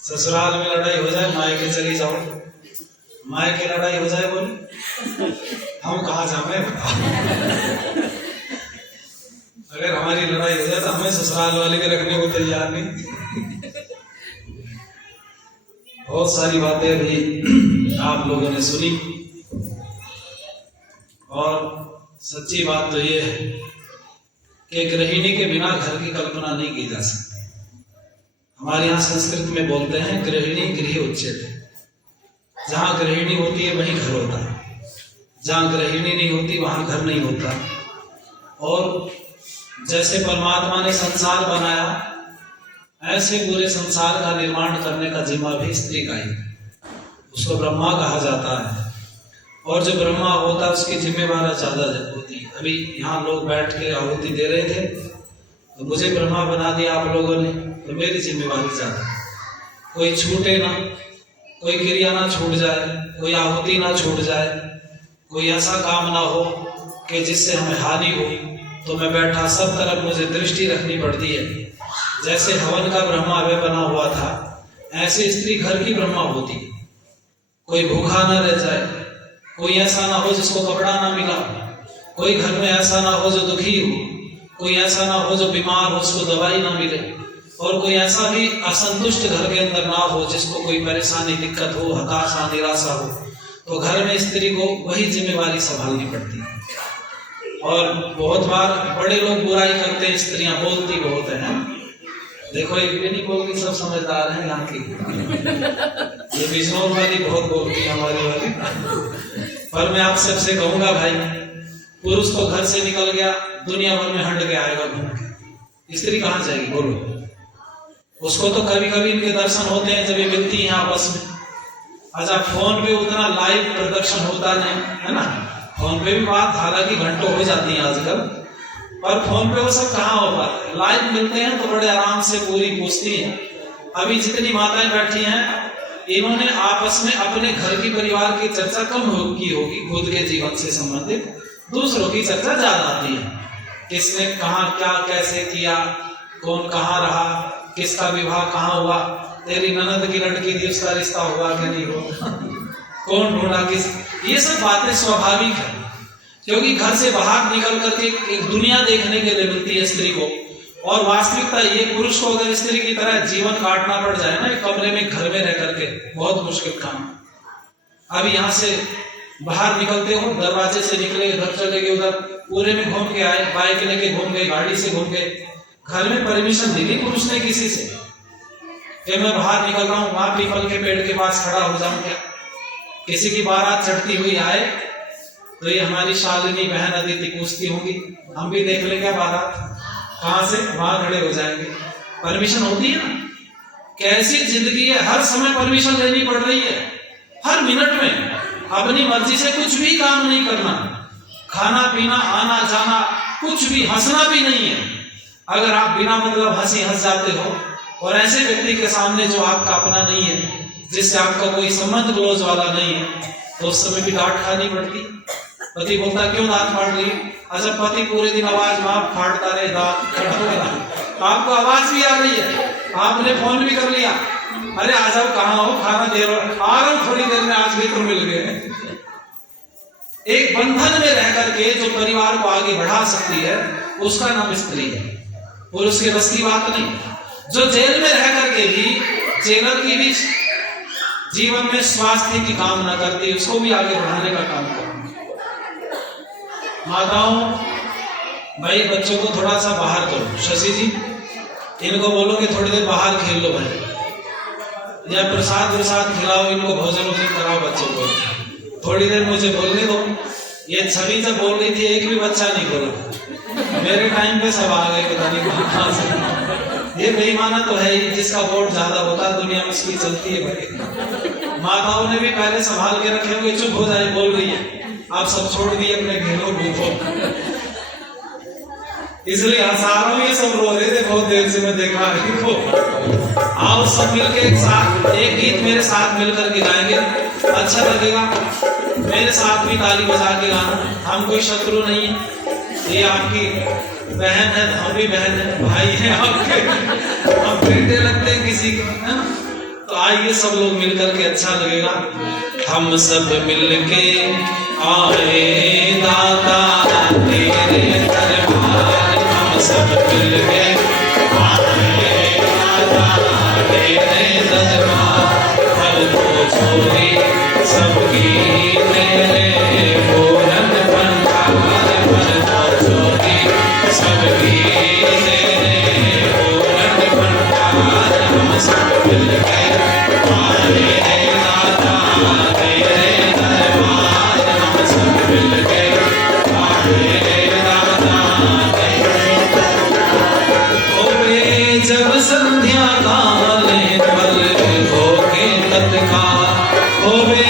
ससुराल में लड़ाई हो जाए मायके चली जाओ, मायके लड़ाई हो जाए बोले हम कहाँ जाए बताओ। अगर हमारी लड़ाई हो जाए तो हमें ससुराल वाले के रखने को तैयार नहीं। बहुत सारी बातें भी आप लोगों ने सुनी और सच्ची बात तो ये है कि गृहिणी के बिना घर की कल्पना नहीं की जा सकती। हमारे यहाँ संस्कृत में बोलते हैं गृहिणी गृह उच्चते। जहाँ गृहिणी होती है वहीं घर होता है, जहाँ गृहिणी नहीं होती वहां घर नहीं होता। और जैसे परमात्मा ने संसार बनाया ऐसे पूरे संसार का निर्माण करने का जिम्मा भी स्त्री का ही, उसको ब्रह्मा कहा जाता है। और जो ब्रह्मा होता है उसकी जिम्मेवारी ज्यादा होती है। अभी यहाँ लोग बैठ के आहुति दे रहे थे तो मुझे ब्रह्मा बना दिया आप लोगों ने, तो मेरी जिम्मेवारी ज्यादा। कोई छूटे ना, कोई क्रिया ना छूट जाए, कोई आहुति ना छूट जाए, कोई ऐसा काम ना हो कि जिससे हमें हानि हो। तो मैं बैठा सब तरफ मुझे दृष्टि रखनी पड़ती है। जैसे हवन का ब्रह्मा वे बना हुआ था ऐसे स्त्री घर की ब्रह्मा होती है। कोई भूखा ना रह जाए, कोई ऐसा ना हो जिसको कपड़ा ना मिला, कोई घर में ऐसा ना हो जो दुखी हो, कोई ऐसा ना हो जो बीमार हो उसको दवाई ना मिले, और कोई ऐसा भी असंतुष्ट घर के अंदर ना हो जिसको कोई परेशानी दिक्कत हो, हताशा निराशा हो। तो घर में स्त्री को वही जिम्मेवारी संभालनी पड़ती है। और बहुत बार बड़े लोग बुराई करते हैं, स्त्रियां बोलती बहुत है ना? देखो एक भी नहीं बोलती, सब समझदार हैं यहाँ की। ये बिजनौर वाली बहुत बोलती है हमारी वाली। पर मैं आप सबसे कहूंगा भाई, पुरुष तो घर से निकल गया दुनिया भर में हट के आएगा घूम के, स्त्री कहाँ जाएगी बोलो? उसको तो कभी कभी इनके दर्शन होते हैं जब ये मिलती हैं आपस में। अच्छा फोन पे उतना लाइव प्रदर्शन होता नहीं है ना, फोन पे भी बात हालांकि घंटों हो जाती है आजकल, पर फोन पे वो सब कहाँ हो पाता है। लाइव मिलते हैं तो बड़े आराम से पूरी पूछती हैं। अभी जितनी माताएं बैठी हैं इन्होंने आपस में अपने घर की परिवार की चर्चा कम की होगी, खुद के जीवन से संबंधित दूसरों की चर्चा ज्यादा आती है। किसने कहाँ क्या कैसे किया, कौन कहाँ रहा, किसका विवाह कहाँ हुआ, तेरी ननद की लड़की थी उसका रिश्ता हुआ कि नहीं हुआ, कौन ढूंढा किस। ये सब बातें स्वाभाविक है क्योंकि घर से बाहर निकल करके एक दुनिया देखने के लिए मिलती है स्त्री को। और वास्तविकता ये पुरुष को अगर स्त्री की तरह जीवन काटना पड़ जाए ना एक कमरे में घर में रह करके, बहुत मुश्किल काम। अब यहाँ से बाहर निकलते हो, दरवाजे से निकले इधर चले गए उधर, पूरे में घूम के आए, बाइक लेके घूम गए, गाड़ी से घूम गए, घर में परमिशन दी नहीं पुरुष ने किसी से कि मैं बाहर निकल रहा हूँ, वहां पीपल के पेड़ के पास खड़ा हो जाऊं क्या? किसी की बारात चढ़ती हुई आए तो ये हमारी शालिनी बहन अदिति पूछती होंगी, हम भी देख लेंगे बारात कहां से, वहां खड़े हो जाएंगे। परमिशन होती है ना? कैसी जिंदगी है, हर समय परमिशन लेनी पड़ रही है, हर मिनट में अपनी मर्जी से कुछ भी काम नहीं करना, खाना पीना आना जाना कुछ भी, हंसना भी नहीं है। अगर आप बिना मतलब हंसी हंस जाते हो और ऐसे व्यक्ति के सामने जो आपका अपना नहीं है, जिससे आपका कोई संबंध क्लोज वाला नहीं है, तो उस समय भी डांट खानी पड़ती। पति बोलता क्यों दांत फाड़ रही? अच्छा पति पूरे दिन आवाज माफ फाड़ता रहे, दांत आपको आवाज भी आ रही है, आपने फोन भी कर लिया, अरे आ जाओ कहाँ हो, खाना दे रहा आ रहा हूं थोड़ी देर में, आज भी तो मिल गए। एक बंधन में रह करके जो परिवार को आगे बढ़ा सकती है उसका नाम स्त्री है, पुरुष के बस की बात नहीं। जो जेल में रह करके भी जेलर की भी जीवन में स्वास्थ्य की कामना करती है, उसको भी आगे बढ़ाने का काम करती है। माताओं भाई बच्चों को थोड़ा सा बाहर करो, शशि जी इनको बोलो कि थोड़ी देर बाहर खेल लो भाई, या प्रसाद खिलाओ इनको, भोजन कराओ बच्चों को, थोड़ी देर मुझे बोलने दो। ये छवि जब बोल रही थी एक भी बच्चा नहीं बोला, मेरे टाइम पे सब आ गए पता नहीं कहां से। ये बेईमाना तो है ही, जिसका वोट ज्यादा होता है दुनिया में उसकी चलती है भाई। माताओं ने भी पहले संभाल के रखे होंगे, चुप हो जाए बोल रही है, आप सब छोड़ दिए अपने घेरों को, इसलिए हजारों ये सब रो रहे थे बहुत देर से, मैं देख रहा हूं। आओ सब मिलके एक साथ एक गीत मेरे साथ मिलकर के गाएंगे, अच्छा लगेगा। मेरे साथ भी ताली बजा के गाना, हम कोई शत्रु नहीं है, ये आपकी बहन है, हम भी बहन है, भाई है आपके। बेटे लगते हैं किसी के, है ना? तो आइए सब लोग मिलकर के अच्छा लगेगा। हम सब मिलके आए दाता तेरे दरबार, हम सब मिलके आए दाता तेरे दरबार, हर दो छोरी सबकी तेरे पूरन भंडार, हर दो छोरी सबकी तेरे पूरन भंडार, हम सब मिलके जब संध्या काल निर्मल होके तत्काल, होवे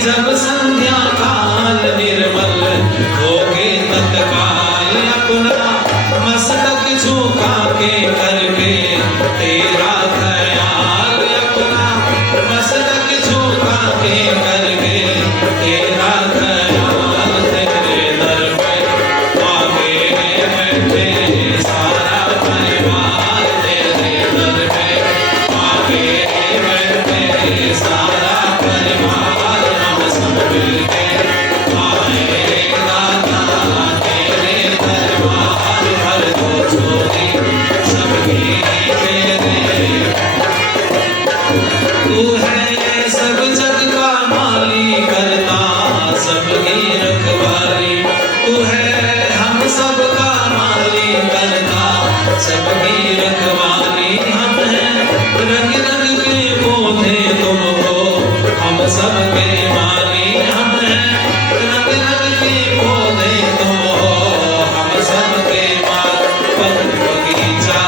जब संध्या काल निर्मल होके तत्काल, अपना मस्तक झुका के करके तेरा ख्याल, अपना मस्तक झुका के करके तेरा ख्याल, तेरे दर पे आगे बैठे सारा परिवार, तेरे दर पे आगे बैठे सारा परिवार, हम सब मिलके आए दाता तेरे दरबार, हर दो छोरी सबकी तेरे, तू है सब जग का माली करता सबकी रखवाली, तू है हम सब का माली करता सबकी रखवाली, हम हैं रंग रंग के पौधे तुम हो हम सबके माली, हम हैं रंग रंग के पौधे तुम हो हम सबके माली, पग बगीचा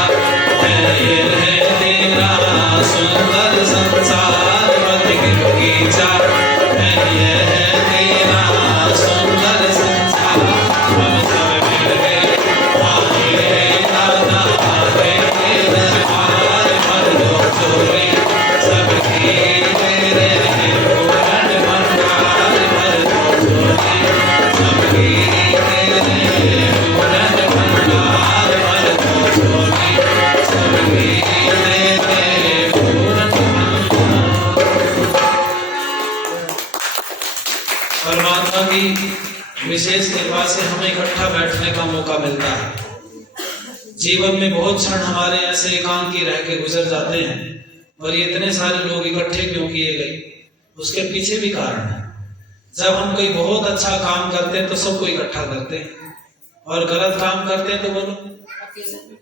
है ये है तेरा सुंदर संसार, पग बगीचा है ये है तेरा सुंदर संसार, हम सब मिलके आए दाता तेरे दरबार, हर दो छोरी सबकी तेरे पूरन भंडार, हर दो छोरी सबकी तेरे पूरन भंडार, हर दो छोरी सबकी तेरे पूरन भंडार। परमात्मा की विशेष कृपा से हमें इकट्ठा बैठने का मौका मिलता है। जीवन में बहुत क्षण हमारे ऐसे एकांकी रह के गुजर जाते हैं, और ये इतने सारे लोग इकट्ठे क्यों किए गए, उसके पीछे भी कारण है। जब हम कोई बहुत अच्छा काम करते हैं तो सबको इकट्ठा करते हैं, और गलत काम करते हैं तो बोलो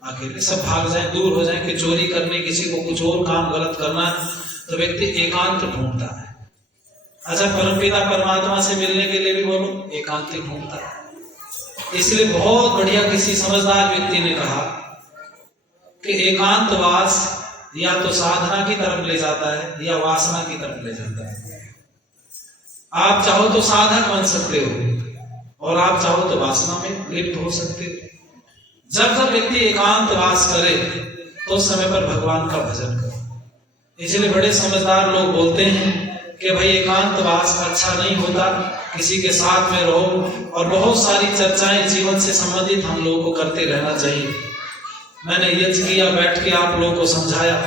अकेले सब भाग जाएं, दूर हो जाएं। कि चोरी करने, किसी को कुछ और काम गलत करना है तो व्यक्ति एकांत ढूंढता है। अच्छा, परमपिता परमात्मा से मिलने के लिए भी बोलो एकांत ढूंढता है। इसलिए बहुत बढ़िया किसी समझदार व्यक्ति ने कहा कि एकांतवास या तो साधना की तरफ ले जाता है या वासना की तरफ ले जाता है। आप चाहो तो साधक बन सकते हो और आप चाहो तो वासना में लिप्त हो सकते हो। जब जब व्यक्ति एकांतवास करे तो उस समय पर भगवान का भजन करो। इसलिए बड़े समझदार लोग बोलते हैं कि भाई एकांतवास अच्छा नहीं होता, किसी के साथ में रहो, और बहुत सारी चर्चाएं जीवन से संबंधित हम लोगों को करते रहना चाहिए। मैंने यज्ञ किया, बैठ के आप लोगों को समझाया।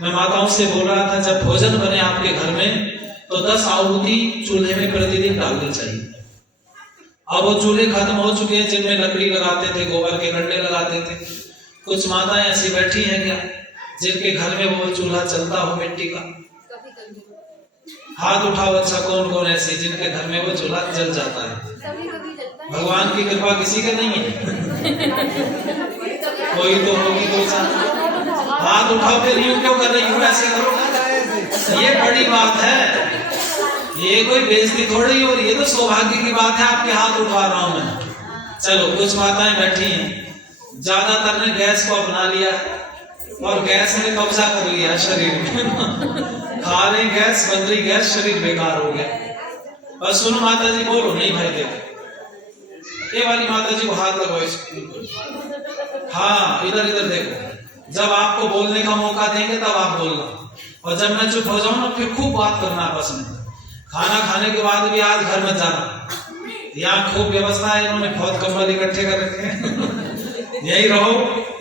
मैं माताओं से बोल रहा था, जब भोजन बने आपके घर में तो 10 आहुति चूल्हे में प्रतिदिन डालनी चाहिए। अब वो चूल्हे खत्म हो चुके हैं जिनमें लकड़ी लगाते थे, गोबर के कंडे लगाते थे। कुछ माताएं ऐसी बैठी हैं क्या जिनके घर में वो चूल्हा चलता हो मिट्टी का? हाथ उठाओ। अच्छा, कौन कौन ऐसे जिनके घर में वो चूल्हा जल जाता है? भगवान की कृपा किसी के नहीं है। कोई तो होगी, कोई हाथ उठाओ। फिर यूं क्यों कर रही हूँ? ऐसे करो, ये बड़ी बात है, ये कोई बेइज्जती थोड़ी हो रही है, तो सौभाग्य की बात है आपके हाथ उठवा रहा हूं मैं। चलो, कुछ माताएं बैठी हैं, ज्यादातर ने गैस को अपना लिया और गैस ने कब्जा कर लिया शरीर में। खा रहे गैस, बन रही गैस, शरीर बेकार हो गया। बस सुनो माता जी, बोलो नहीं भाई। देखो ये वाली माता जी को हाथ लगाओ। हाँ, इधर इधर देखो। जब आपको बोलने का मौका देंगे तब आप बोलना, और जब मैं चुप हो जाऊं ना फिर खूब बात करना आपस में। खाना खाने के बाद भी आज घर मत जाना, यहाँ खूब व्यवस्था है, इन्होंने बहुत कंबल इकट्ठे कर रखे हैं। यही रहो,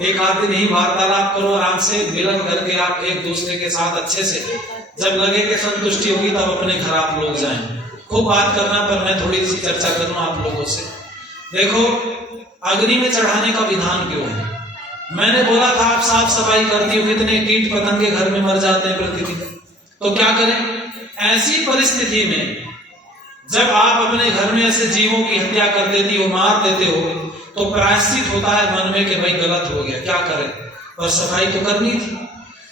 एक आध दिन यही वार्तालाप करो, आराम से मिलन करके आप एक दूसरे के साथ अच्छे से, जब लगे कि संतुष्टि होगी तब अपने घर आप लोग जाएं। खूब बात करना, पर मैं थोड़ी सी चर्चा करूं आप लोगों से। देखो, अग्नि में चढ़ाने का विधान क्यों है? मैंने बोला था आप साफ सफाई करती हो, कितने कीट पतंगे घर में मर जाते हैं प्रतिदिन, तो क्या करें ऐसी परिस्थिति में? जब आप अपने घर में ऐसे जीवों की हत्या कर देती हो, मार देते हो, तो प्रायश्चित होता है मन में कि भाई गलत हो गया, क्या करें, और सफाई तो करनी थी।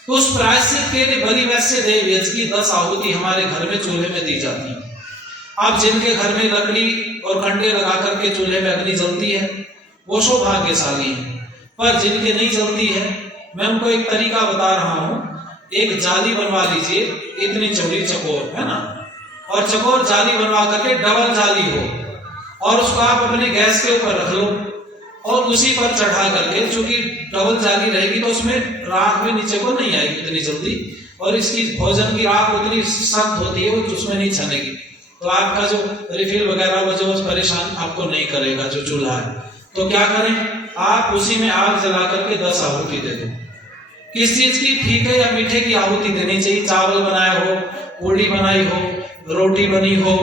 तो उस प्रायश्चित के लिए बलि वैश्य देव यज्ञ की 10 आहुति हमारे घर में चूल्हे में दी जाती है। अब जिनके घर में लकड़ी और कंडे लगा करके चूल्हे में अग्नि जलती है वो सौभाग्यशाली है, पर जिनके नहीं जलती है, मैं उनको एक तरीका बता रहा हूं। एक जाली बनवा लीजिए, इतनी चौड़ी चकोर है ना, और चकोर जाली बनवा करके डबल जाली हो, और उसको आप अपने गैस के ऊपर रख लो और उसी पर चढ़ा करके, चूंकि डबल जाली रहेगी तो उसमें राख भी नीचे को नहीं आएगी उतनी जल्दी, और इसकी भोजन की राख उतनी सख्त होती है वो उसमें नहीं छनेगी, तो आपका जो रिफिल वगैरह वो जो परेशान आपको नहीं करेगा जो चूल्हा है। तो क्या करें, आप उसी में आग जला करके 10 आहुति दे दो। किस चीज की, फीके या मीठे की आहुति देनी चाहिए। चावल बनाया हो, पूड़ी बनाई हो, रोटी बनी हो,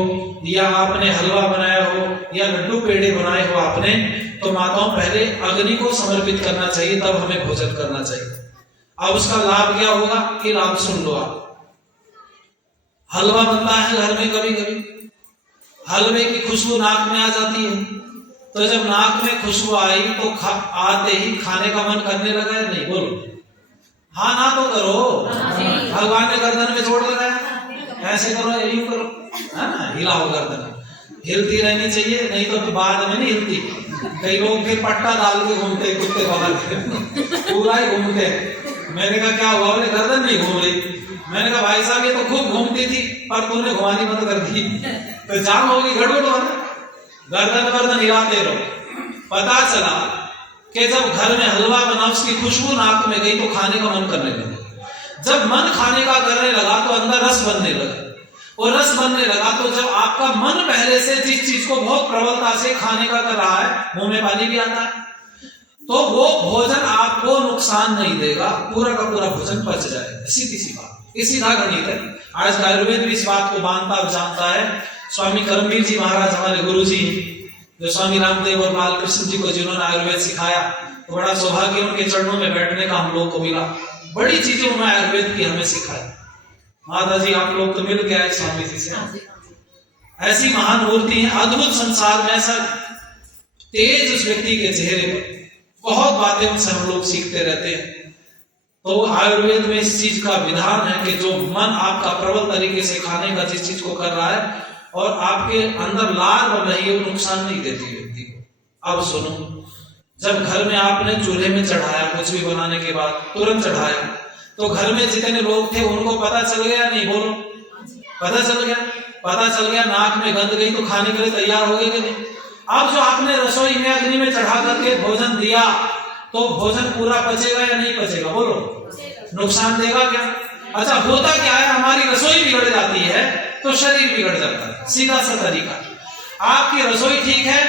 या आपने हलवा बनाया हो, या लड्डू पेड़े बनाए हो आपने, तो माताओं पहले अग्नि को समर्पित करना चाहिए, तब हमें भोजन करना चाहिए। अब उसका लाभ क्या होगा कि लाभ सुन लो आप। हलवा बनता है घर में, कभी कभी हलवे की खुशबू नाक में आ जाती है, तो जब नाक में खुशबू आई तो आते ही खाने का मन करने लगा है, नहीं? बोलो हाँ ना तो करो। भगवान ने गर्दन में जोड़ लगाया, ऐसे करो, यूं करो, है ना, हिलाओ गर्दन, हिलती रहनी चाहिए, नहीं तो बाद में नहीं हिलती। कई लोग फिर पट्टा डाल के घूमते, कुत्ते बाहर पूरा ही घूमते। मैंने कहा क्या हुआ? बोले गर्दन नहीं घूम रही। मैंने कहा भाई साहब ये तो खूब घूमती थी, पर तूने घुमानी बंद कर दी, तो जाम होगी, गड़बड़ हो ना। गर्दन हिलाते रहो। पता चला कि जब घर में हलवा बना, उसकी खुशबू नाक में गई तो खाने का मन करने लगा। जब मन खाने का करने लगा तो अंदर रस बनने लगा, और रस बनने लगा तो जब आपका मन पहले से जिस चीज को बहुत प्रबलता से खाने का कर रहा है, मुंह में पानी भी आता है, तो वो भोजन आपको नुकसान नहीं देगा, पूरा का पूरा भोजन पच जाएगा। सीधी सी बात, सीधा गणित है। आज का आयुर्वेद भी इस बात को मानता और जानता है। स्वामी करमवीर जी महाराज हमारे गुरु जी, जो स्वामी रामदेव और बालकृष्ण जी को जिन्होंने आयुर्वेद सिखाया, तो बड़ा सौभाग्य उनके चरणों में बैठने का हम लोग को मिला। बड़ी चीजें उन्होंने आयुर्वेद की हमें सिखाई। माता जी आप लोग तो मिल के आए स्वामी जी से, ऐसी महान मूर्ति है, अद्भुत संसार में ऐसा तेज उस व्यक्ति के चेहरे पर, बहुत बातें उनसे हम लोग सीखते रहते हैं। तो आयुर्वेद में इस चीज का विधान है कि जो मन आपका प्रबल तरीके से खाने का जिस चीज को कर रहा है और आपके अंदर लार बन रही है, वो नुकसान नहीं देती व्यक्ति को। अब सुनो, जब घर में आपने चूल्हे में चढ़ाया, कुछ भी बनाने के बाद तुरंत चढ़ाया, तो घर में जितने लोग थे उनको पता चल गया, नहीं? बोलो पता चल गया? पता चल गया, नाक में गंध गई तो खाने के लिए तैयार हो गए कि नहीं? अब जो आपने रसोई में अग्नि में चढ़ा करके भोजन दिया, तो भोजन पूरा पचेगा या नहीं पचेगा? बोलो, नुकसान देगा क्या? अच्छा, होता क्या है, हमारी रसोई बिगड़ जाती है तो शरीर बिगड़ जाता है। सीधा सा तरीका, आपकी रसोई ठीक है,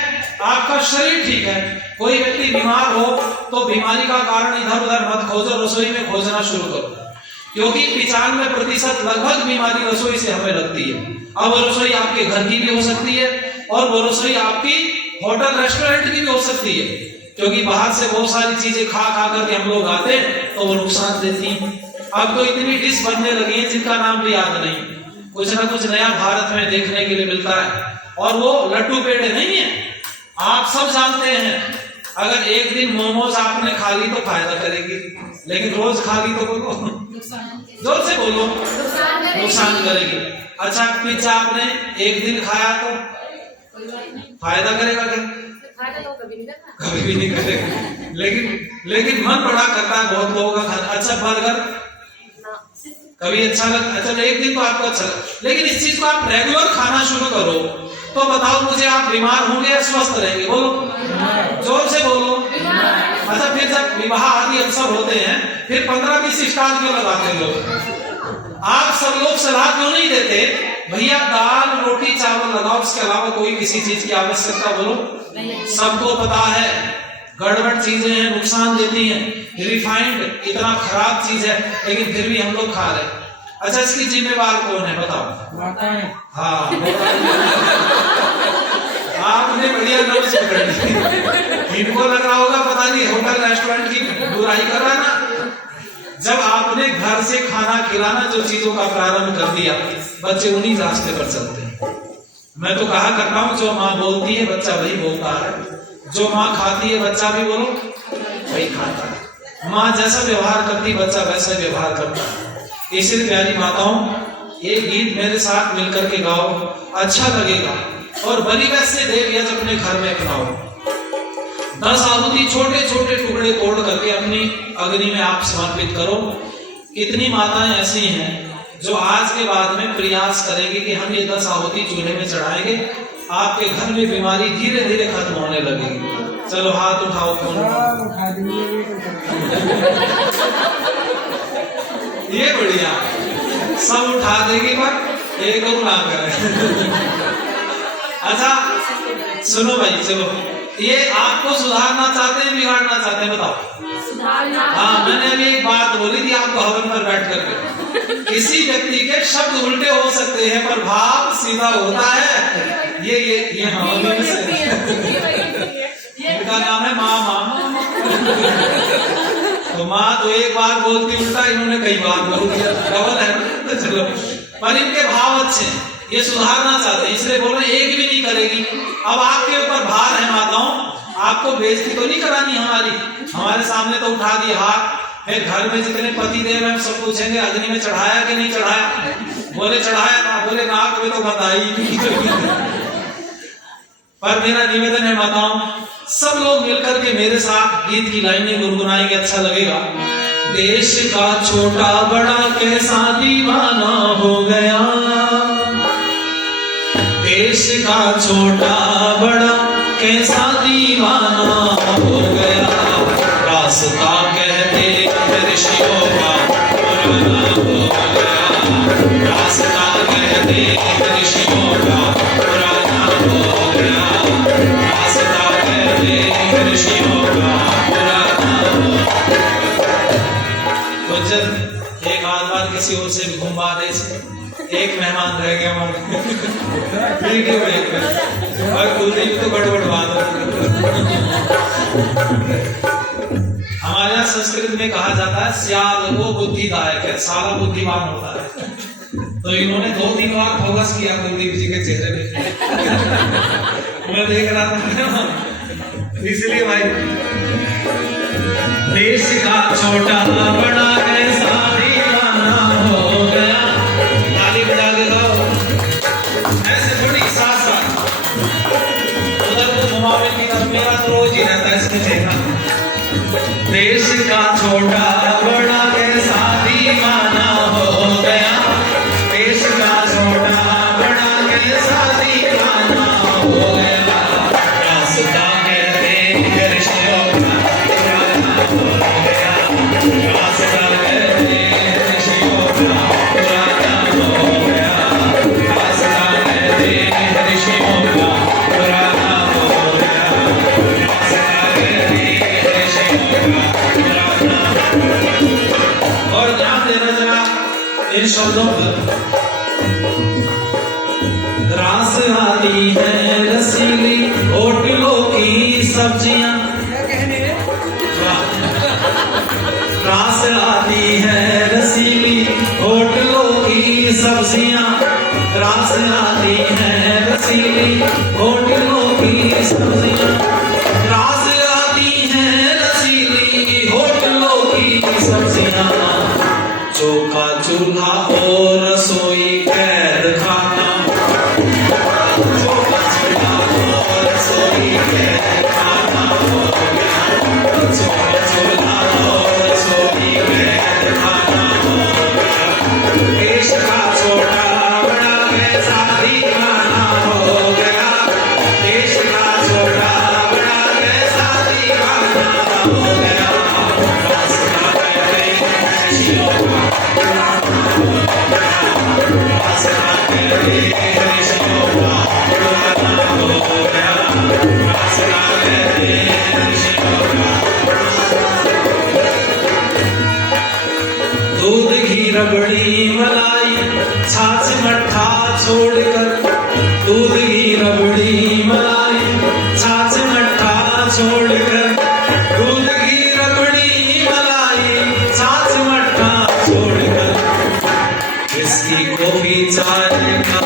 आपका शरीर ठीक है। कोई व्यक्ति बीमार हो तो बीमारी का कारण इधर उधर मत खोजो, रसोई में खोजना शुरू करो, क्योंकि 95% लगभग बीमारी रसोई से हमें लगती है। अब वो रसोई आपके घर की भी हो सकती है, और वो रसोई आपकी होटल रेस्टोरेंट की भी हो सकती है, क्योंकि बाहर से बहुत सारी चीजें खा करके हम लोग आते हैं तो वो नुकसान देती हैं। अब तो इतनी डिश बनने लगी है जिनका नाम भी याद नहीं, कुछ ना कुछ नया भारत में देखने के लिए मिलता है, और वो लड्डू पेड़े नहीं है। आप सब जानते हैं, अगर एक दिन मोमोज आपने खा ली तो फायदा करेगी, लेकिन रोज खा ली तो बोलो, जोर से बोलो, नुकसान करेगी। अच्छा, पिज्जा आपने एक दिन खाया तो फायदा करेगा क्या? कभी भी नहीं करेगा। लेकिन मन बड़ा करता है बहुत लोगों का खाना। अच्छा, बर्गर कभी अच्छा लगता, अच्छा एक दिन तो आपको अच्छा लगा, लेकिन इस चीज को आप रेगुलर खाना शुरू करो तो बताओ मुझे, आप बीमार होंगे या स्वस्थ रहेंगे? बोलो, जोर से बोलो। अच्छा, फिर जब विवाह आदि अवसर होते हैं, फिर 15-20 स्टार क्यों लगाते हैं लोग? आप सब लोग सलाह क्यों नहीं देते, भैया दाल रोटी चावल लगाओ, इसके अलावा कोई किसी चीज की आवश्यकता? बोलो, सबको पता है गड़बड़ चीजें हैं, नुकसान देती हैं। रिफाइंड इतना खराब चीज है, लेकिन फिर भी हम लोग खा रहे हैं। अच्छा, इसकी जिम्मेवार कौन है बताओ? हाँ, आपने बढ़िया नब्ज पकड़ ली। इनको लग रहा होगा पता नहीं होटल रेस्टोरेंट की बुराई कर रहा ना। जब आपने घर से खाना खिलाना जो चीजों का प्रारंभ कर दिया, बच्चे उन्हीं रास्ते पर चलते हैं। मैं तो कहा करता हूँ, जो माँ बोलती है बच्चा वही बोलता है, जो माँ खाती है बच्चा भी बोलो वही खाता है। माँ जैसा व्यवहार करती बच्चा वैसा व्यवहार करता है। इसलिए प्यारी माताओं, ये गीत मेरे साथ मिलकर के गाओ, अच्छा लगेगा। और बलि वैसे देव यज्ञ अपने घर में अपनाओ। 10 आहुति छोटे छोटे टुकड़े तोड़ करके अपनी अग्नि में आप समर्पित करो। कितनी माताएं ऐसी हैं जो आज के बाद में प्रयास करेंगे कि हम ये 10 आहुति चूल्हे में चढ़ाएंगे, आपके घर में बीमारी धीरे धीरे खत्म होने लगेगी। चलो हाथ उठाओ, कौन ये बढ़िया, सब उठा देगी पर एक और ना करें। अच्छा सुनो भाई, चलो, ये आपको सुधारना चाहते हैं बिगाड़ना चाहते हैं बताओ? हाँ, मैंने अभी एक बात बोली थी आपको हवन पर बैठ करके, किसी व्यक्ति के शब्द उल्टे हो सकते हैं पर भाव सीधा होता है। ये हवन में से इनका नाम है माँ। तो माँ तो एक बार बोलती उल्टा, इन्होंने कई बार बोल दिया, डबल है ना। तो चलो, पर इनके भाव अच्छे हैं, ये सुधारना चाहते हैं, इसलिए बोल रहे एक भी नहीं करेगी। अब आपके ऊपर भार है माताओं, आपको बेइज्जती तो नहीं करानी हमारे सामने तो उठा दिया हाथ। फिर घर में जितने पति देव हैं सब पूछेंगे अग्नि में चढ़ाया कि नहीं चढ़ाया? बोले चढ़ाया था, बोले नाक में तो बधाई। पर मेरा निवेदन है माताओं, सब लोग मिलकर के मेरे साथ गीत की लाइनें गुनगुनाएंगे, अच्छा लगेगा। देश का छोटा बड़ा कैसा दीवाना हो गया, देश का छोटा बड़ा कैसा दीवाना हो गया, रास्ता कहते ऋषियों का पुराना हो गया, रास्ता कहते ऋषियों का पुराना हो गया, रास्ता कहते ऋषियों का पुराना हो गया। तो जब एक आध बार किसी और से घुमा दे, एक मेहमान रह गया फिर क्यों और कुलदीप तो गड़बड़ बात हमारे यहाँ संस्कृत में कहा जाता है सियाल वो बुद्धिदायक है, साला बुद्धिमान होता है। तो इन्होंने 2-3 बार फोकस किया कुलदीप जी के चेहरे पे। मैं देख रहा था इसलिए भाई, देश का छोटा बड़ा कैसा दीवाना हो गया, ताली बजा के गाओ, ऐसे थोड़ी साथ साथ उधर को घुमाने की तरफ, मेरा तो रोज ही रहता है इसमें देखा। देश का छोटा बड़ा कैसा दीवाना हो गया, देश का छोटा बड़ा कैसा दीवाना हो गया, रास्ता कहते ऋषियों का पुराना हो गया, रास्ता कहते ऋषियों का पुराना हो गया, रास्ता कहते ऋषियों का पुराना हो गया, रास्ता कहते ऋषियों का पुराना हो गया। और ध्यान देना जरा इन शब्दों पर, रास आती है रसीली होटलों की सब्जियां, रास आती है रसीली होटलों की सब्जियां, रास आती है रसीली होटलों की सब्जियां, रास आती है रसीली होटलों की सब्जियां, चौका चूल्हा और रसोई कैद खाना, चौका चूल्हा और रसोई कैद खाना हो गया, चौका चूल्हा और रसोई कैद खाना हो गया, देश का छोटा बड़ा कैसा दीवाना हो गया, देश का छोटा बड़ा कैसा दीवाना हो गया, रास्ता कहते ऋषियों का पुराना हो गया, रास्ता कहते ऋषियों का पुराना हो गया, रास्ता कहते ऋषियों रबड़ी मलाई छाछ मट्ठा छोड़कर, दूध घी रबड़ी मलाई छाछ मट्ठा छोड़कर, दूध घी रबड़ी मलाई छाछ मट्ठा छोड़कर, बिस्की कॉफी चाय का।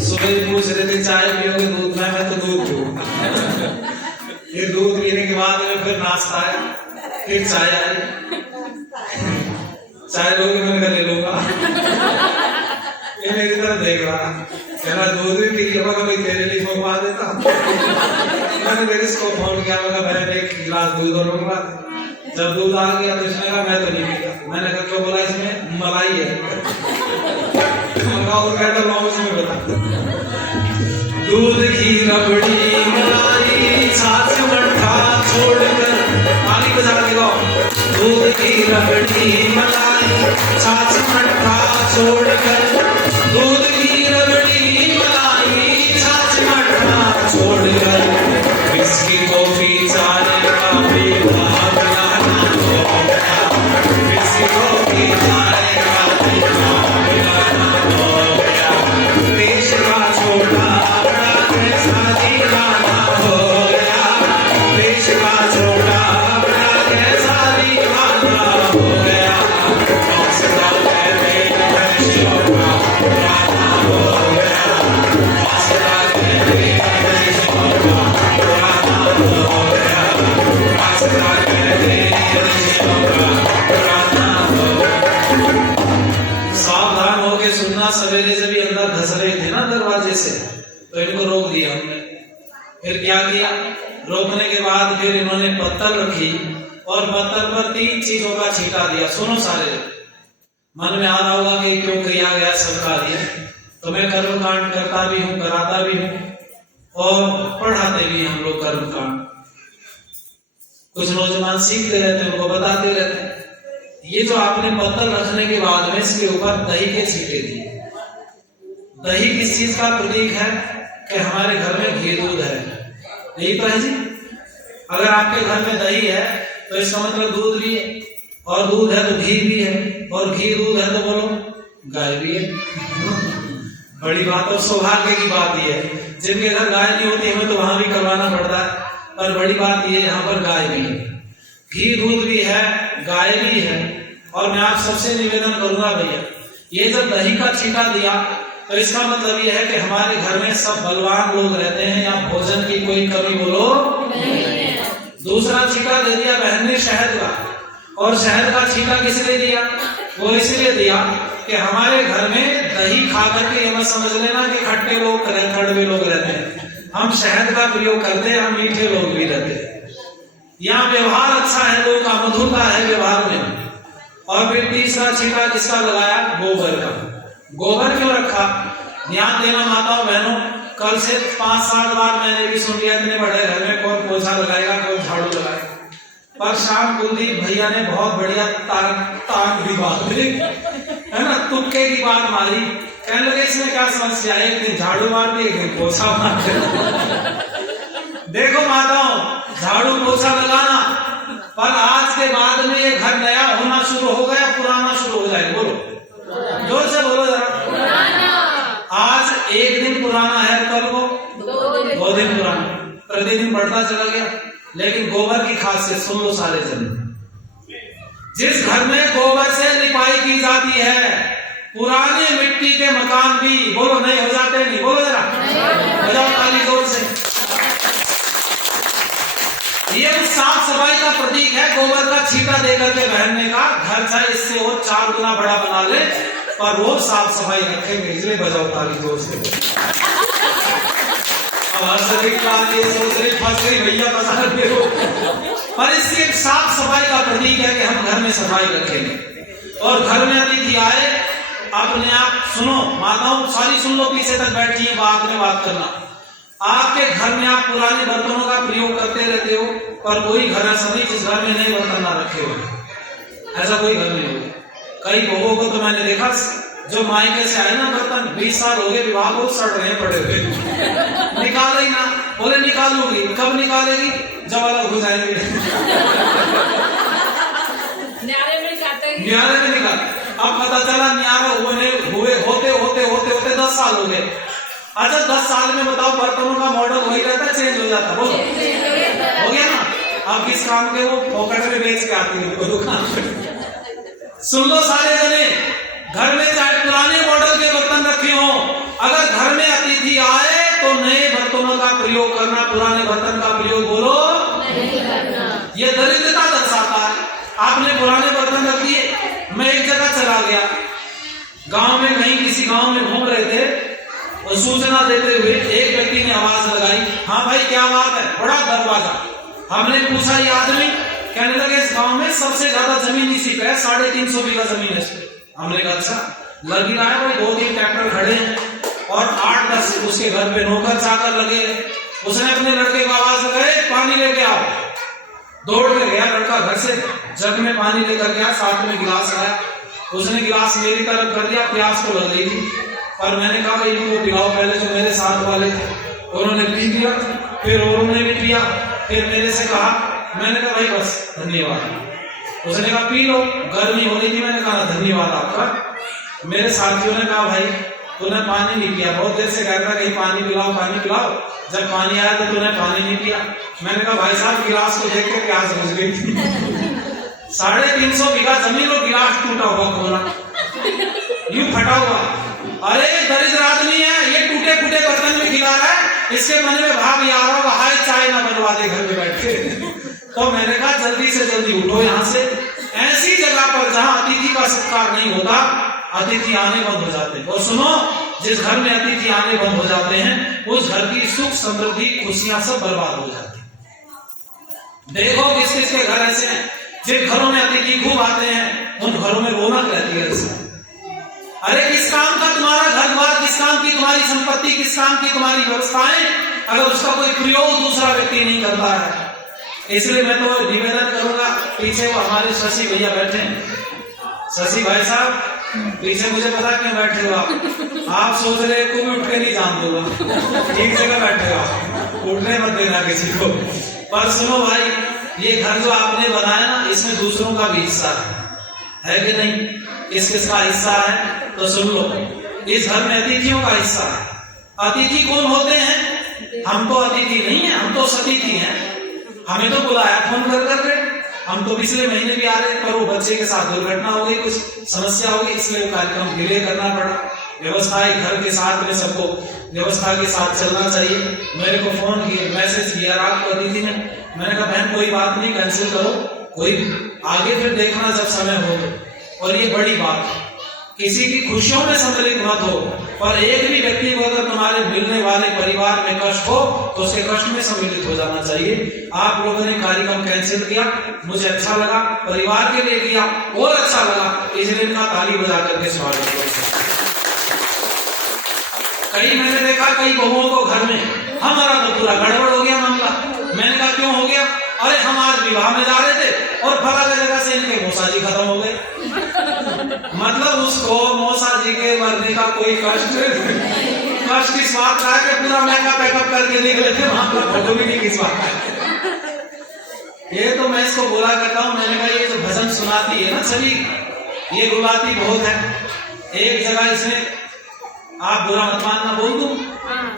सुबह पूछ रहे थे चाय पियोगे दूध में, मैं तो दूध पीऊंगा। फिर दूध पीने के बाद में फिर नाश्ता आया, फिर चाय आई, चाय लोगे मैंने कहा ले लूंगा। ये मेरी तरफ देख रहा, कह रहा दूध भी पी लिया, कभी तेरे लिए मंगवा देता। मैंने मेरे इसको फोन किया, मैंने एक गिलास दूध और मंगवा दिया। जब दूध आ गया तो इसने कहा मैं तो नहीं पीता। मैंने कहा क्यों? बोला इसमें मलाई है। उसमें बता, दूध घी रबड़ी मलाई छाछ मट्ठा छोड़कर, ताली बजा के गाओ, दूध घी रबड़ी मलाई छाछ मट्ठा छोड़कर, दूध घी रबड़ी मलाई छाछ मट्ठा छोड़कर, बिस्की कॉफी चाय का बेदाग लाना हो गया, बिस्की कॉफी चाय का बेदाग लाना हो गया, देश का छोटा बड़ा कैसा दीवाना हो गया, देश का छोटा बड़ा कैसा दीवाना हो गया, हौसला कहते फरिश्तों का पुराना हो गया, हौसला कहते फरिश्तों का पुराना हो गया, हौसला कहते फरिश्तों का पुराना हो गया। सावधान होके सुनना, सवेरे से भी अंदर धस रहे थे ना दरवाजे से, तो इनको रोक दिया हमने। फिर क्या किया? रोकने के बाद फिर इन्होंने पत्थर रखी और पत्थर पर 3 चीजों का छींटा दिया। सुनो सारे, मन में आ रहा होगा कि क्यों किया गया सब कार्य, तो मैं कर्मकांड करता भी हूँ, कराता भी हूँ और पढ़ाते भी हम लोग कर्मकांड। कुछ नौजवान सीखते रहते हैं, उनको बताते रहते हैं। ये जो आपने पत्थर रखने के बाद में इसके ऊपर दही के छींटे दिए। दही किस चीज का प्रतीक है? कि हमारे घर में घी दूध है, यही तो है जी। अगर आपके घर में दही है तो इसका मतलब दूध भी है, और दूध है तो घी भी है, और घी दूध है तो बोलो गाय भी है। बड़ी बात और सौभाग्य की बात यह है, जिनके घर गाय नहीं होती हमें तो वहां भी करवाना पड़ता है, पर बड़ी बात यह यहाँ पर गाय भी है, घी दूध भी है, गाय भी है। और मैं आप सबसे निवेदन करूंगा भैया, ये जब दही का छींटा दिया तो इसका मतलब यह है कि हमारे घर में सब बलवान लोग रहते हैं, या भोजन की कोई कमी बोलो नहीं। दूसरा छींटा दे दिया बहन ने शहद का, और शहद का छींटा किसने दिया? वो इसलिए दिया कि हमारे घर में दही खा करके ये मत समझ लेना कि खट्टे लोग कड़वे लोग रहते हैं, हम शहद का प्रयोग करते हैं, हम मीठे लोग भी रहते हैं। यहाँ व्यवहार अच्छा है लोगों का, मधुरता है व्यवहार में। और फिर तीसरा छींटा किसका लगाया? गोबर का। गोबर क्यों रखा? ध्यान देना माताओं बहनों, कल से 5-7 बार मैंने भी सुन लिया इतने बड़े घर में कौन पोछा लगाएगा, कौन झाड़ू लगाएगा। पर शाम कुलदीप भैया ने बहुत बढ़िया ताक की बात है ना, तुक्के की बात मारी। कहने लगे इसमें क्या समस्या है, एक दिन झाड़ू मार दी, एक दिन पोछा मार दे। देखो माताओं, झाड़ू पोछा लगाना, पर आज के बाद में ये घर नया होना शुरू हो गया, पुराना शुरू हो जाएगा। बोलो जोर से बोलो जरा। आज एक दिन पुराना है, कल को 2 दिन पुराना, प्रतिदिन बढ़ता चला गया। लेकिन गोबर की खासियत सुन लो सारे जन, जिस घर में गोबर से लिपाई की जाती है, पुराने मिट्टी के मकान भी बोलो नहीं हो जाते। नहीं बोलो जरा, बजाओ ताली जोर से। ये साफ सफाई का प्रतीक है, गोबर का छींटा देकर के बहनने का। घर चाहे इससे और 4 गुना बड़ा बना ले, पर रोज साफ सफाई रखेंगे, इसलिए बजाओ ताली जोर से। अब हर सभी सोच रही फंस गई भैया बता रहे हो, पर इससे साफ सफाई का प्रतीक है कि हम घर में सफाई रखेंगे। और घर में अतिथि आए, अपने आप सुनो माताओं, सारी सुन लो, पीछे तक बैठी है, बाद में बात करना। आपके घर में आप पुराने बर्तनों का प्रयोग करते रहते हो, पर कोई घर ऐसा नहीं जिस घर में नए बर्तन ना रखे हो, ऐसा कोई घर नहीं होगा। कई लोगों को तो मैंने देखा जो मायके से आए ना बर्तन, 20 साल हो गए विवाह को, सड़ रहे पड़े हुए, निकाल ही ना। बोले निकालूंगी, कब निकालेगी? जब अलग हो जाएंगे। न्यारे में निकाल, अब पता न्यारा हुए होते 10 साल हो गए। अच्छा 10 साल में बताओ बर्तनों का मॉडल वही रहता, चेंज हो जाता? बोलो हो गया ना। अब किस काम के वो पॉकेट में बेच के आती है दुकान पे। सुन लो सारे जने, घर में चाहे पुराने मॉडल के बर्तन रखे हो, अगर घर में अतिथि आए तो नए बर्तनों का प्रयोग करना, पुराने बर्तन का प्रयोग बोलो नहीं करना। ये दरिद्रता दर्शाता है। आपने पुराने बर्तन रख दिए। मैं एक जगह चला गया, गांव में, कहीं किसी गांव में घूम रहे थे, और सूचना देते हुए एक व्यक्ति ने आवाज लगाई, हाँ भाई क्या बात है, बड़ा दरवाजा। हमने पूछा ये आदमी, कहने लगे इस गांव में सबसे ज्यादा जमीन इसी पे है, 350 बीघा जमीन है इस पे। हमने कहा अच्छा, लगी रहा है भाई, 2-3 ट्रैक्टर खड़े हैं और 8-10 उसके घर पे नौकर चाकर लगे। उसने अपने लड़के को आवाज लगाई, पानी लेके आओ। दौड़ के गया लड़का, घर से जग में पानी लेकर गया, साथ में गिलास आया। उसने गिलास मेरी तरफ कर दिया, प्यास तो लग रही थी, पर मैंने कहा भाई इनको पिलाओ। पहले जो मेरे साथ वाले थे उन्होंने पी लिया, फिर उन्होंने भी पिया, फिर मेरे से कहा, मैंने कहा भाई बस धन्यवाद। उसने कहा पी लो, गर्मी हो रही थी। मैंने कहा धन्यवाद आपका। मेरे साथियों ने कहा भाई तूने पानी नहीं पिया, बहुत देर से कहता कहीं पानी पिलाओ पानी पिलाओ, जब पानी आया तो तूने पानी नहीं पिया। मैंने कहा भाई साहब गिलास को देख के प्यास बुझ गई थी। 350 बीघा जमीन और गिलास टूटा हुआ खोला, यूं फटा हुआ। अरे दरिद्र आदमी है, ये टूटे फूटे बर्तन में खिला रहा है, इसके मन में भाव ये आ रहा होगा हाय चाय ना बनवा दे घर में बैठ के। तो मैंने कहा जल्दी से जल्दी उठो यहाँ से। ऐसी जगह पर जहाँ अतिथि का सत्कार नहीं होता, अतिथि आने बंद हो जाते हैं। और सुनो, जिस घर में अतिथि आने बंद हो जाते हैं, उस घर की सुख समृद्धि खुशियां सब बर्बाद हो जाती हैं। देखो किस किस के घर ऐसे हैं, जिन घरों में अतिथि खूब आते हैं उन घरों में रौनक रहती है ऐसे। अरे किस काम का तुम्हारा घर द्वार, किस काम की तुम्हारी संपत्ति, किस काम की तुम्हारी व्यवस्थाएं, अगर उसका कोई प्रयोग दूसरा व्यक्ति नहीं करता है। इसलिए मैं तो निवेदन करूंगा, पीछे वो हमारे शशि भैया बैठे हैं, शशि भाई साहब पीछे, मुझे पता क्यों बैठे हो आप सोच रहे को भी उठ के नहीं जान दूंगा, ठीक जगह बैठे हो, उठने मत देना किसी को। पर सुनो भाई, ये घर जो आपने बनाया ना, इसमें दूसरों का भी हिस्सा है कि नहीं? किस किस का हिस्सा है तो सुन लो। इस घर में अतिथियों का हिस्सा है। अतिथि कौन होते हैं? हम तो अतिथि नहीं है, हम तो सतिथि हैं। हमें तो बुलाया फोन कर करके, हम तो पिछले महीने भी आ रहे, पर वो बच्चे के साथ दुर्घटना हो गई, कुछ समस्या हो गई, इसलिए वो कार्यक्रम डिले करना पड़ा। व्यवस्था घर के साथ में सबको व्यवस्था के साथ चलना चाहिए। मेरे को फोन किया, मैसेज किया रात को अतिथि ने, मैंने कहा बहन कोई बात नहीं, कैंसिल करो, कोई आगे फिर देखना जब समय हो। और ये बड़ी बात, किसी की खुशियों में सम्मिलित मत हो, पर एक भी व्यक्ति को अगर तुम्हारे मिलने वाले परिवार में कष्ट हो तो उसके कष्ट में सम्मिलित हो जाना चाहिए। आप लोगों ने कार्यक्रम कैंसिल किया, मुझे अच्छा लगा, परिवार के लिए किया और अच्छा लगा, इसलिए इनका ताली बजा करके स्वागत करो। कई मैंने देखा कई बहुओं को घर में, हमारा तो पूरा गड़बड़ हो गया मामला। मैंने कहा क्यों हो गया? अरे हम आज विवाह में जा रहे थे और फला जगह से इनके मौसा जी खत्म हो गए। मतलब उसको मौसा जी के मरने का कोई कष्ट किस बात का है कि पूरा महंगा पैकअप करके निकले थे, वहां पर फोटो भी नहीं किस बात का। ये तो मैं इसको बोला करता हूँ, मैंने कहा ये जो भजन सुनाती है ना छवि, ये रुलाती बहुत है। एक जगह इसने, आप बुरा मत मानना बोल दूं,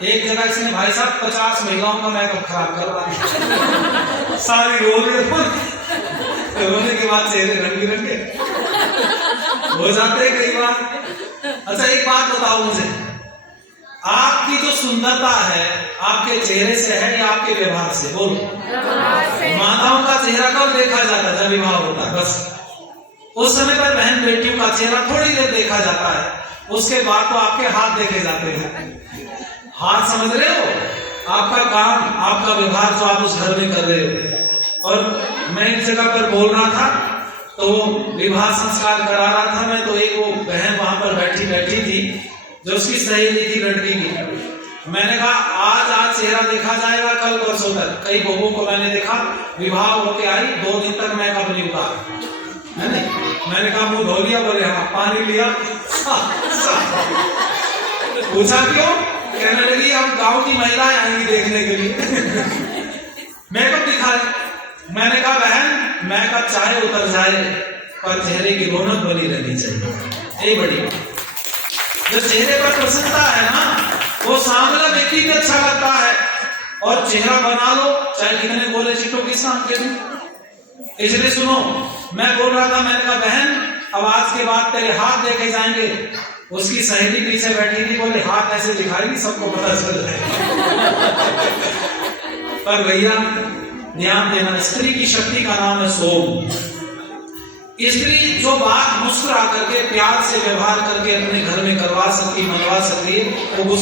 एक जगह इसने भाई साहब 50 महिलाओं का मेकअप खराब करवा सारी रो रोने के बाद चेहरे रंग बिरंगे हो जाते हैं कई बार। अच्छा एक बात बताओ मुझे, आपकी जो सुंदरता है आपके चेहरे से है या आपके व्यवहार से? बोलो। माताओं का चेहरा कब देखा जाता है? जब विवाह होता है, बस उस समय पर बहन बेटियों का चेहरा थोड़ी देर देखा जाता है, उसके बाद तो आपके हाथ देखे जाते हैं। हाथ समझ रहे हो? आपका काम, आपका व्यवहार जो आप उस घर में कर रहे हो। और मैं एक जगह पर बोल रहा था तो विवाह संस्कार करा रहा था मैं, तो एक वो बहन वहां पर बैठी थी जो उसकी सहेली थी लड़की की। मैंने कहा आज चेहरा देखा जाएगा, कल परसों तक। कई बहुओं को मैंने देखा विवाह होके आई 2 दिन तक मेकअप नहीं उतारा है नहीं। मैंने कहा मुंह धो लिया, बोले हाँ। पानी लिया, पूछा क्यों? कहने लगी हम गांव की महिलाएं आएंगी देखने के लिए मेकअप दिखा रहे। मैंने कहा बहन मेकअप चाहे उतर जाए पर चेहरे की रौनक बनी रहनी चाहिए। यही बड़ी बात। जो चेहरे पर प्रसन्नता है ना, वो सामने व्यक्ति भी अच्छा लगता है। और चेहरा बना लो, चाहे कितने बोले चिट्टो किस नाम के तुम। इसलिए सुनो, मैं बोल रहा था, मैंने कहा बहन अब आज के बाद तेरे हाथ देखे जाएंगे। उसकी सहेली पीछे बैठी थी, बोले हाथ ऐसे दिखाएगी सबको पता चल जाएगा। पर भैया ध्यान देना, स्त्री की शक्ति का नाम है सोम। स्त्री जो बात मुस्कुरा करके प्यार से व्यवहार करके अपने घर में करवा सकती, मनवा सकती है, वो गुस्से